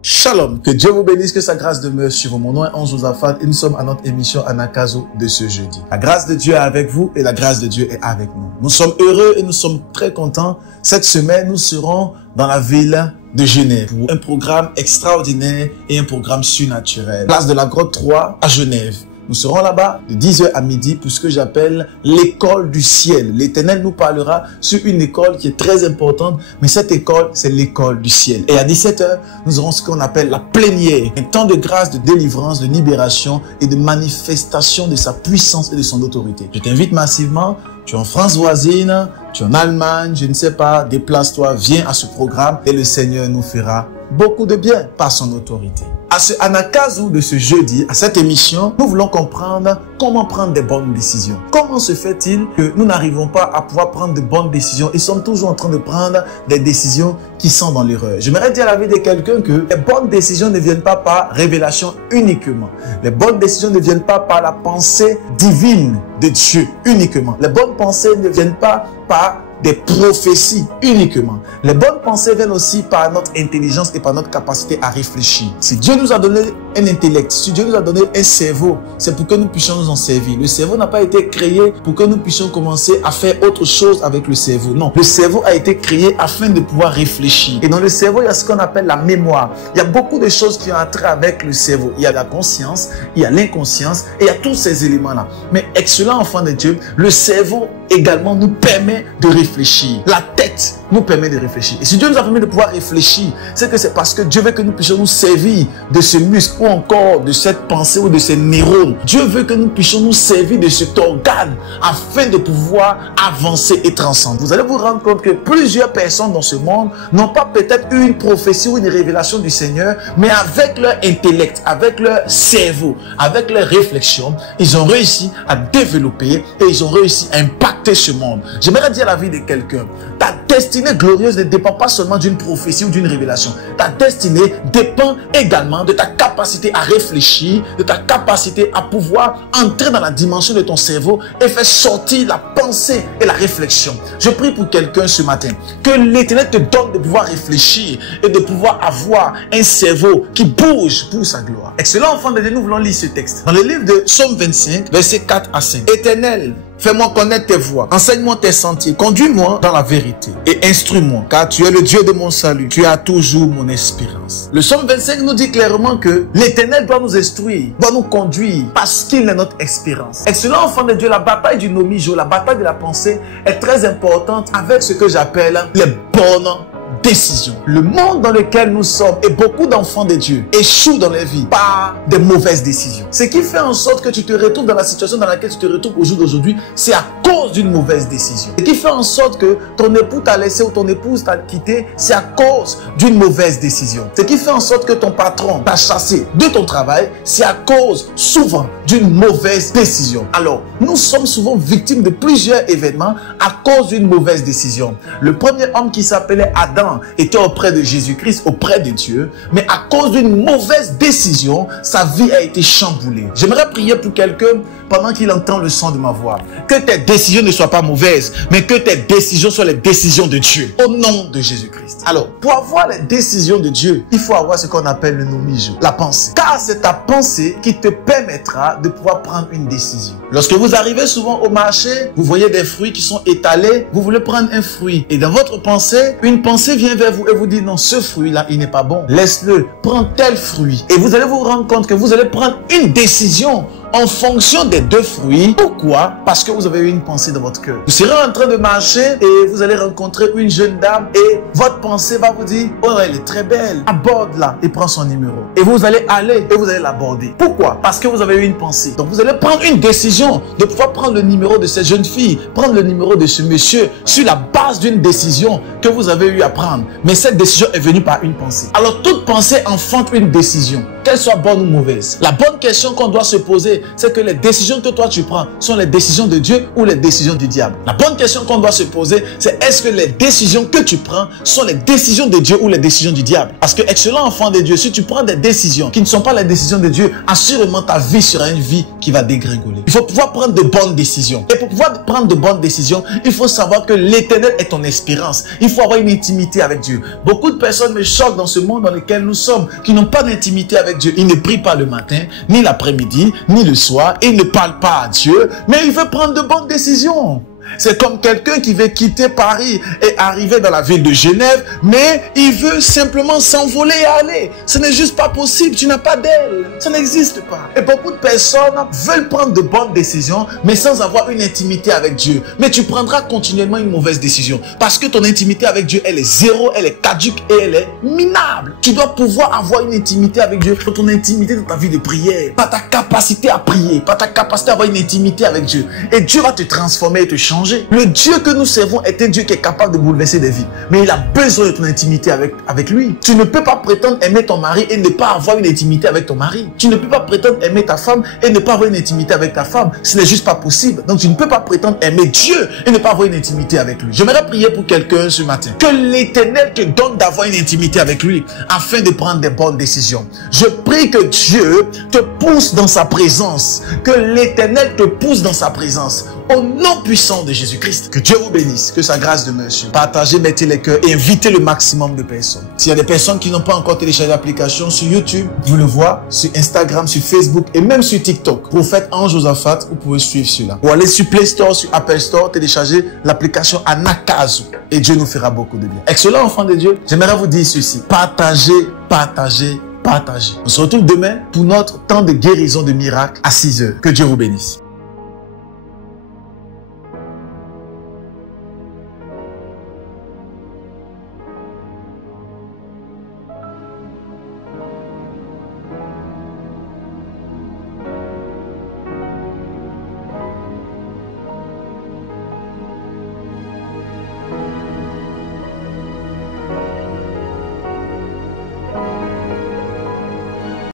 Shalom, que Dieu vous bénisse, que sa grâce demeure sur vous. Mon nom est Ange Josaphat et nous sommes à notre émission Anakazo de ce jeudi. La grâce de Dieu est avec vous et la grâce de Dieu est avec nous. Nous sommes heureux et nous sommes très contents. Cette semaine, nous serons dans la ville de Genève pour un programme extraordinaire et un programme surnaturel. Place de la Grotte 3 à Genève. Nous serons là-bas de 10h à midi pour ce que j'appelle l'école du ciel. L'Éternel nous parlera sur une école qui est très importante, mais cette école, c'est l'école du ciel. Et à 17h, nous aurons ce qu'on appelle la plénière, un temps de grâce, de délivrance, de libération et de manifestation de sa puissance et de son autorité. Je t'invite massivement. Tu es en France voisine, tu es en Allemagne, je ne sais pas, déplace-toi, viens à ce programme et le Seigneur nous fera beaucoup de bien par son autorité. À ce Anakazo de ce jeudi, à cette émission, nous voulons comprendre comment prendre des bonnes décisions. Comment se fait-il que nous n'arrivons pas à pouvoir prendre de bonnes décisions et sommes toujours en train de prendre des décisions qui sont dans l'erreur? J'aimerais dire à la vie de quelqu'un que les bonnes décisions ne viennent pas par révélation uniquement. Les bonnes décisions ne viennent pas par la pensée divine de Dieu uniquement. Les bonnes pensées ne viennent pas par des prophéties uniquement. Les bonnes pensées viennent aussi par notre intelligence et par notre capacité à réfléchir. Si Dieu nous a donné un intellect, si Dieu nous a donné un cerveau, c'est pour que nous puissions nous en servir. Le cerveau n'a pas été créé pour que nous puissions commencer à faire autre chose avec le cerveau. Non, le cerveau a été créé afin de pouvoir réfléchir. Et dans le cerveau, il y a ce qu'on appelle la mémoire. Il y a beaucoup de choses qui ont trait avec le cerveau. Il y a la conscience, il y a l'inconscience et il y a tous ces éléments-là. Mais excellent enfant de Dieu, le cerveau également nous permet de réfléchir. La tête nous permet de réfléchir. Et si Dieu nous a permis de pouvoir réfléchir, c'est que c'est parce que Dieu veut que nous puissions nous servir de ce muscle ou encore de cette pensée ou de ces neurones. Dieu veut que nous puissions nous servir de cet organe afin de pouvoir avancer et transcender. Vous allez vous rendre compte que plusieurs personnes dans ce monde n'ont pas peut-être eu une prophétie ou une révélation du Seigneur, mais avec leur intellect, avec leur cerveau, avec leur réflexion, ils ont réussi à développer et ils ont réussi à impacter ce monde. J'aimerais dire à la vie de quelqu'un, ta destinée glorieuse ne dépend pas seulement d'une prophétie ou d'une révélation. Ta destinée dépend également de ta capacité à réfléchir, de ta capacité à pouvoir entrer dans la dimension de ton cerveau et faire sortir la pensée et la réflexion. Je prie pour quelqu'un ce matin, que l'Éternel te donne de pouvoir réfléchir et de pouvoir avoir un cerveau qui bouge pour sa gloire. Excellent enfant de Dieu, nous voulons lire ce texte. Dans le livre de Psaume 25, versets 4 à 5. Éternel, fais-moi connaître tes voies, enseigne-moi tes sentiers, conduis-moi dans la vérité et instruis-moi, car tu es le Dieu de mon salut, tu as toujours mon espérance. Le Psaume 25 nous dit clairement que l'Éternel doit nous instruire, doit nous conduire, parce qu'il est notre espérance. Excellent enfant de Dieu, la bataille du nomijo, la bataille de la pensée est très importante avec ce que j'appelle les bonnes décision. Le monde dans lequel nous sommes et beaucoup d'enfants de Dieu échouent dans leur vie par des mauvaises décisions. Ce qui fait en sorte que tu te retrouves dans la situation dans laquelle tu te retrouves au jour d'aujourd'hui, c'est à cause d'une mauvaise décision. Ce qui fait en sorte que ton époux t'a laissé ou ton épouse t'a quitté, c'est à cause d'une mauvaise décision. Ce qui fait en sorte que ton patron t'a chassé de ton travail, c'est à cause souvent d'une mauvaise décision. Alors, nous sommes souvent victimes de plusieurs événements à cause d'une mauvaise décision. Le premier homme qui s'appelait Adam était auprès de Jésus-Christ, auprès de Dieu, mais à cause d'une mauvaise décision, sa vie a été chamboulée. J'aimerais prier pour quelqu'un pendant qu'il entend le son de ma voix. Que tes décisions ne soient pas mauvaises, mais que tes décisions soient les décisions de Dieu, au nom de Jésus-Christ. Alors, pour avoir les décisions de Dieu, il faut avoir ce qu'on appelle le nomijo, la pensée. Car c'est ta pensée qui te permettra de pouvoir prendre une décision. Lorsque vous arrivez souvent au marché, vous voyez des fruits qui sont étalés, vous voulez prendre un fruit. Et dans votre pensée, une pensée vient vers vous et vous dit non, ce fruit-là, il n'est pas bon. Laisse-le, prends tel fruit. Et vous allez vous rendre compte que vous allez prendre une décision en fonction des deux fruits. Pourquoi? Parce que vous avez eu une pensée dans votre cœur. Vous serez en train de marcher et vous allez rencontrer une jeune dame et votre pensée va vous dire oh, elle est très belle, aborde-la et prends son numéro. Et vous allez aller et vous allez l'aborder. Pourquoi? Parce que vous avez eu une pensée. Donc vous allez prendre une décision de pouvoir prendre le numéro de cette jeune fille, prendre le numéro de ce monsieur sur la base d'une décision que vous avez eu à prendre. Mais cette décision est venue par une pensée. Alors toute pensée enfante une décision, qu'elle soit bonne ou mauvaise. La bonne question qu'on doit se poser, poser, c'est que les décisions que toi tu prends sont les décisions de Dieu ou les décisions du diable. La bonne question qu'on doit se poser, c'est est-ce que les décisions que tu prends sont les décisions de Dieu ou les décisions du diable? Parce que, excellent enfant de Dieu, si tu prends des décisions qui ne sont pas les décisions de Dieu, assurément ta vie sera une vie qui va dégringoler. Il faut pouvoir prendre de bonnes décisions. Et pour pouvoir prendre de bonnes décisions, il faut savoir que l'Éternel est ton espérance. Il faut avoir une intimité avec Dieu. Beaucoup de personnes me choquent dans ce monde dans lequel nous sommes, qui n'ont pas d'intimité avec Dieu. Ils ne prient pas le matin, ni l'après-midi, ni le soir. Ils ne parlent pas à Dieu, mais ils veulent prendre de bonnes décisions. C'est comme quelqu'un qui veut quitter Paris et arriver dans la ville de Genève, mais il veut simplement s'envoler et aller. Ce n'est juste pas possible, tu n'as pas d'aile. Ça n'existe pas. Et beaucoup de personnes veulent prendre de bonnes décisions, mais sans avoir une intimité avec Dieu. Mais tu prendras continuellement une mauvaise décision. Parce que ton intimité avec Dieu, elle est zéro, elle est caduque et elle est minable. Tu dois pouvoir avoir une intimité avec Dieu, ton intimité dans ta vie de prière, par ta capacité à prier, par ta capacité à avoir une intimité avec Dieu. Et Dieu va te transformer et te changer. Le Dieu que nous servons est un Dieu qui est capable de bouleverser des vies. Mais il a besoin de ton intimité avec lui. Tu ne peux pas prétendre aimer ton mari et ne pas avoir une intimité avec ton mari. Tu ne peux pas prétendre aimer ta femme et ne pas avoir une intimité avec ta femme. Ce n'est juste pas possible. Donc tu ne peux pas prétendre aimer Dieu et ne pas avoir une intimité avec lui. J'aimerais prier pour quelqu'un ce matin. Que l'Éternel te donne d'avoir une intimité avec lui afin de prendre des bonnes décisions. Je prie que Dieu te pousse dans sa présence. Que l'Éternel te pousse dans sa présence. Au nom puissant de Jésus-Christ, que Dieu vous bénisse, que sa grâce demeure sur vous. Partagez, mettez les cœurs et invitez le maximum de personnes. S'il y a des personnes qui n'ont pas encore téléchargé l'application sur YouTube, vous le voyez, sur Instagram, sur Facebook et même sur TikTok. Prophète Ange Josaphat, vous pouvez suivre cela. Ou allez sur Play Store, sur Apple Store, télécharger l'application Anakazo et Dieu nous fera beaucoup de bien. Excellent enfant de Dieu, j'aimerais vous dire ceci. Partagez, partagez, partagez. On se retrouve demain pour notre temps de guérison de miracles à 6 heures. Que Dieu vous bénisse.